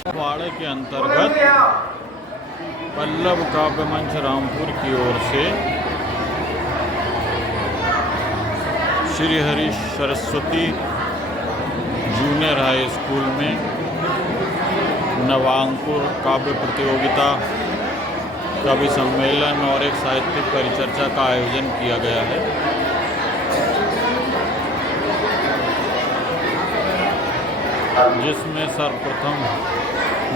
वाड़े के अंतर्गत पल्लव काव्य मंच रामपुर की ओर से Shri Hari Saraswati junior high school में नवांकुर काव्य प्रतियोगिता, कवि सम्मेलन और एक साहित्यिक परिचर्चा का आयोजन किया गया है। जिसमें सर्वप्रथम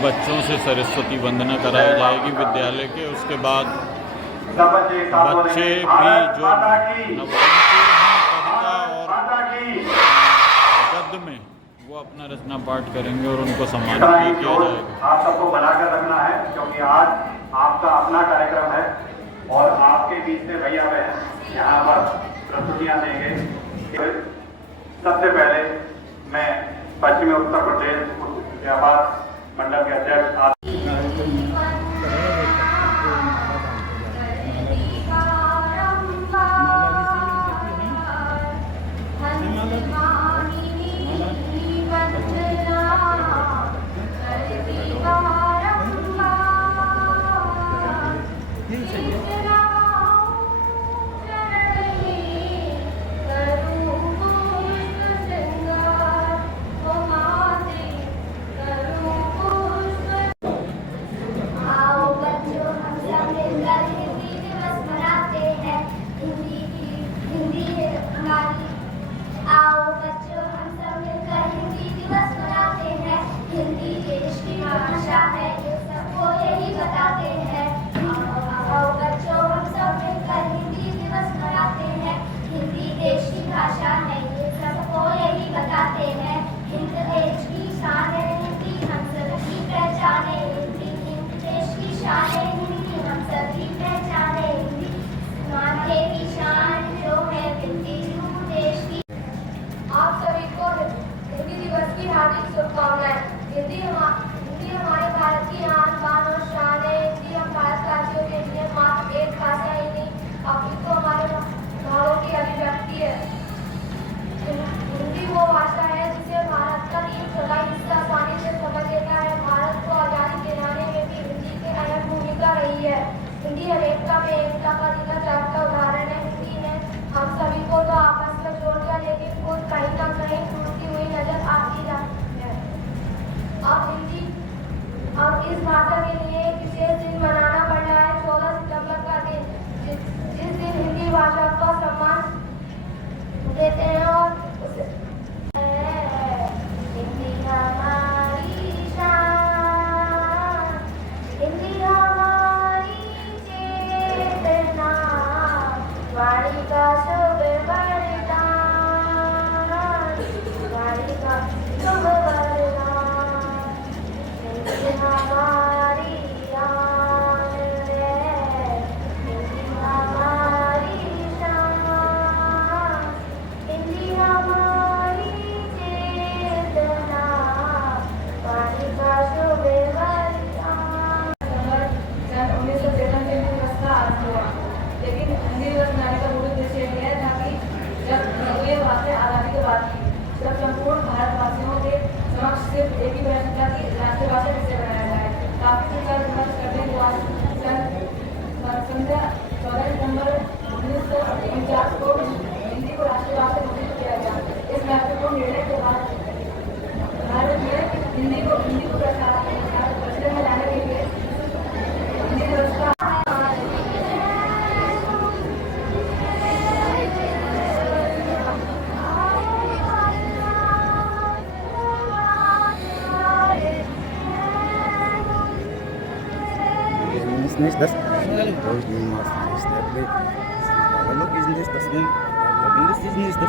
बच्चों से सरस्वती वंदना कराई जाएगी विद्यालय के। उसके बाद बच्चे भी जो नवांकुर हैं कविता और गद्य में वो अपना रचना पाठ करेंगे और उनको सम्मानित भी किया जाएगा। आप सबको बनाकर रखना है क्योंकि आज आपका अपना कार्यक्रम है और आपके बीच में भैया बहन यहाँ पर प्रस्तुतियाँ देंगे। सबसे पहले मैं पश्चिमी उत्तर प्रदेश व्यापार मंडल के अध्यक्ष हिंदी हमारे भारत की आन बान और शान है। हिंदी हम भारतवासियों के लिए मात्र एक भाषा ही नहीं अपितु हमारे भावों की अभिव्यक्ति है। हिंदी वो भाषा है जिसे भारत का 3/4 हिस्सा आसानी से समझ लेता है। भारत को आजादी दिलाने में भी हिंदी की अहम भूमिका रही है। हिंदी अनेकता में एकता का जीता जागता उदाहरण है। हिंदी ने हम सभी को तो आपस में जोड़ दिया, लेकिन खुद कहीं न कहीं टूटती हुई नजर आती है। अब इस भाषा के लिए एक विशेष दिन मनाना पड़ रहा है, 14 सितंबर का दिन, जिस दिन हिंदी भाषा को सम्मान देते हैं और हिंदी हमारी शान, हिंदी हमारी चेतना, वाणी का शुभ वरदान, वाणी का शुभ वरदान, हमारी आन है, हिंदी हमारी शान, हिंदी हमारी चेतना, वाणी का शुभ वरदान। 1953 में दिवस का आरंभ हुआ, लेकिन हिंदी दिवस मनाने का मूल उद्देश्य यह है ताकि जब ये बातें आज़ादी के बाद की, जब संपूर्ण भारतवासियों के समक्ष सिर्फ एक ही भाषा की राष्ट्रीय भाषा कैसे बनाया जाए। काफी विचार विमर्श करने के बाद संध्या 14 सितंबर 1949 को हिंदी को राष्ट्रीय भाषा घोषित किया गया। इस महत्वपूर्ण निर्णय के बाद भारत में हिंदी को प्रचलन में लाने के लिए हिंदी दिवस का Nicht das. Look, isn't this the thing? Isn't this the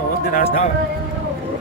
Oh, the last hour.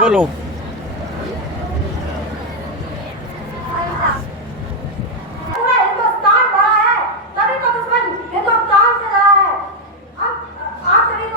belum. Hindustan बड़ा है, तभी तो दुश्मन हिंदुस्तान से रहा है। आप सभी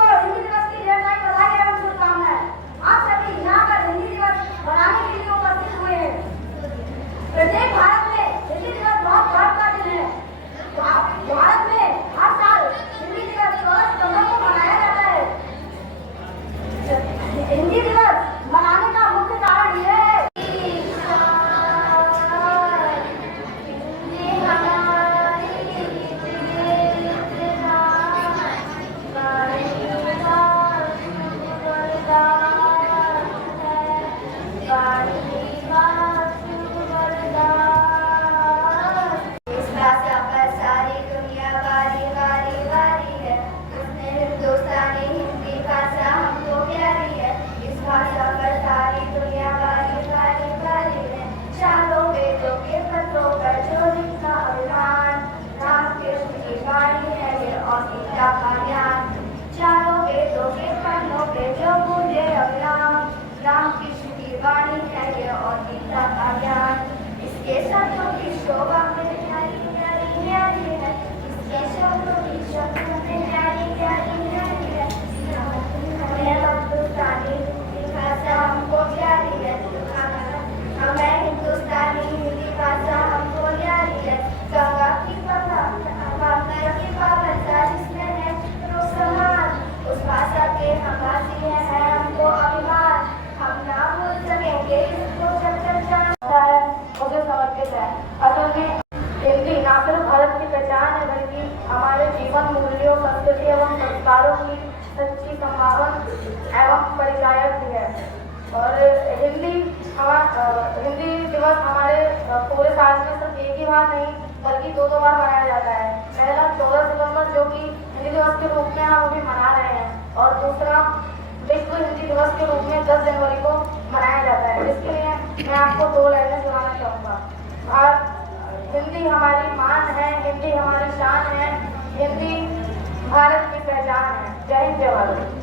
जीवन मूल्यों, संस्कृति एवं संस्कारों की सच्ची संभावना एवं परिचायक भी है। और हिंदी दिवस हमारे पूरे साल में सिर्फ एक ही बार नहीं बल्कि दो बार मनाया जाता है। पहला 14 सितंबर जो कि हिंदी दिवस के रूप में हम अभी मना रहे हैं, और दूसरा विश्व हिंदी दिवस के रूप में 10 जनवरी को मनाया जाता है। इसके लिए मैं आपको 2 लाइनें सुनाना चाहूँगा। हिंदी हमारी मान है, हिंदी हमारी शान है, हिंदी भारत की पहचान है। जय हिंद, जय भारत।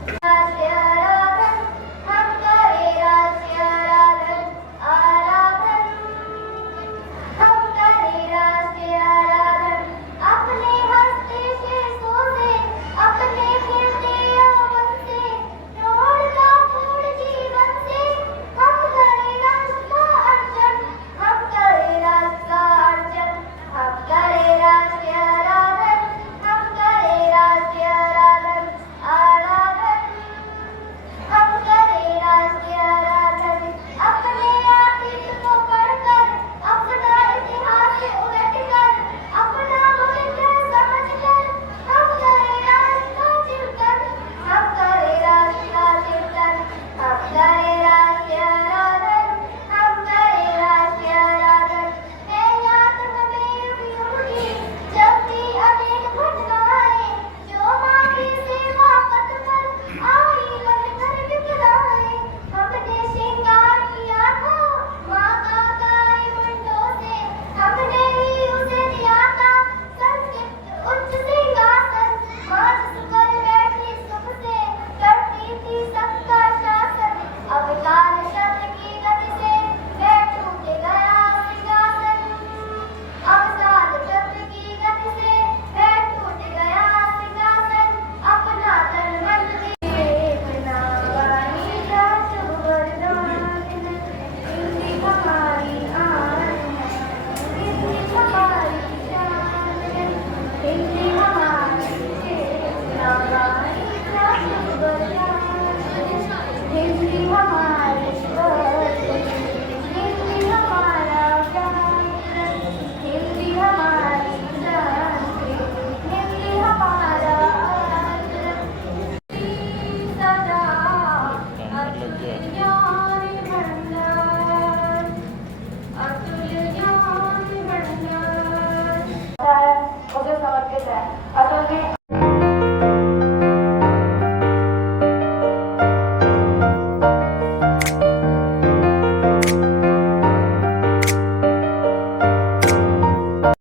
मुझे समर्पित है। असल में